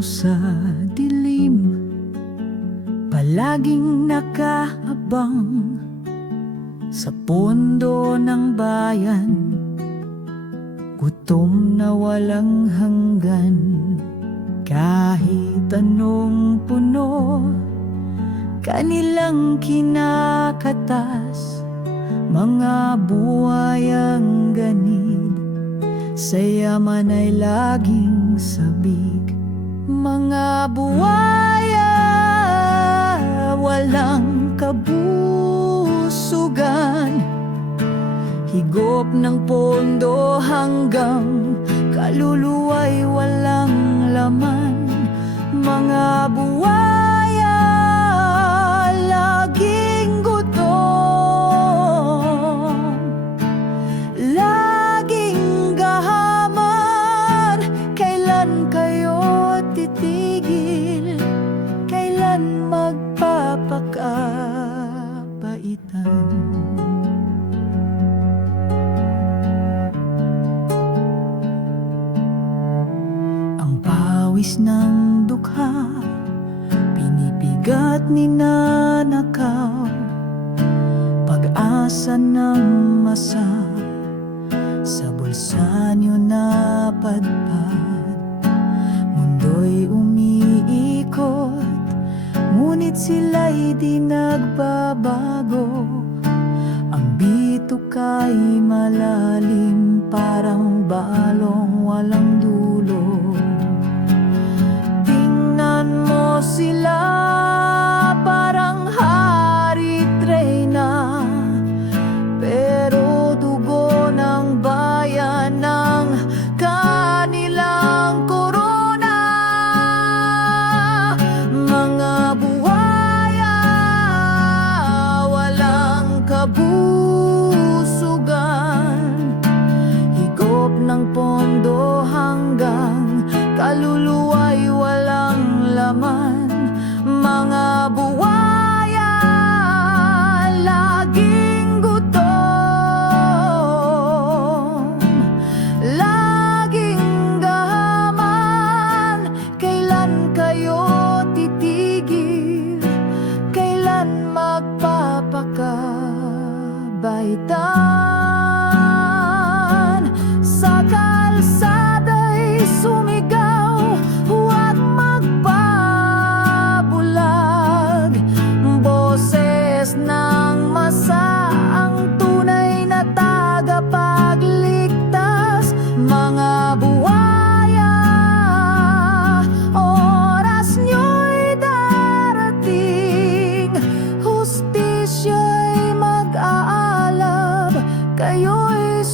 sa dilim, palaging nakaabang sa pondo ng bayan. Gutom na walang hanggan, kahit anong puno kanilang kinakatas. Mga buhayang ganid, sa yaman ay laging sabik. Mga buhaya walang kabusugan, higop ng pondo hanggang kaluluwa'y walang laman. Mga buhaya laging gutom, laging gahaman. Kailan kayo titigil? Kailan magpapakabaitan? Pawis ng dukha, pinipigat ninanakaw, pag-asa ng masa sa bulsa nyo napadpad. Mundo'y umiikot, ngunit sila'y di nagbabago. Ang bitok ay malalim, parang balong walang dulo. Sila parang hari reyna, pero dugo ng bayan ng kanilang korona. Mga buhaya walang kabusugan, higop ng pondo hanggang kaluluwa'y walang laman. Mga buhaya laging gutom, laging gahaman. Kailan kayo titigil? Kailan magpapakabaitan? Sa kalsada'y sumigaw, huwag magpabulag. Boses ng masa ang tunay na tagapagligtas. Mga buhaya, oras nyo'y darating. Hustisya'y mag-aalab, kayo'y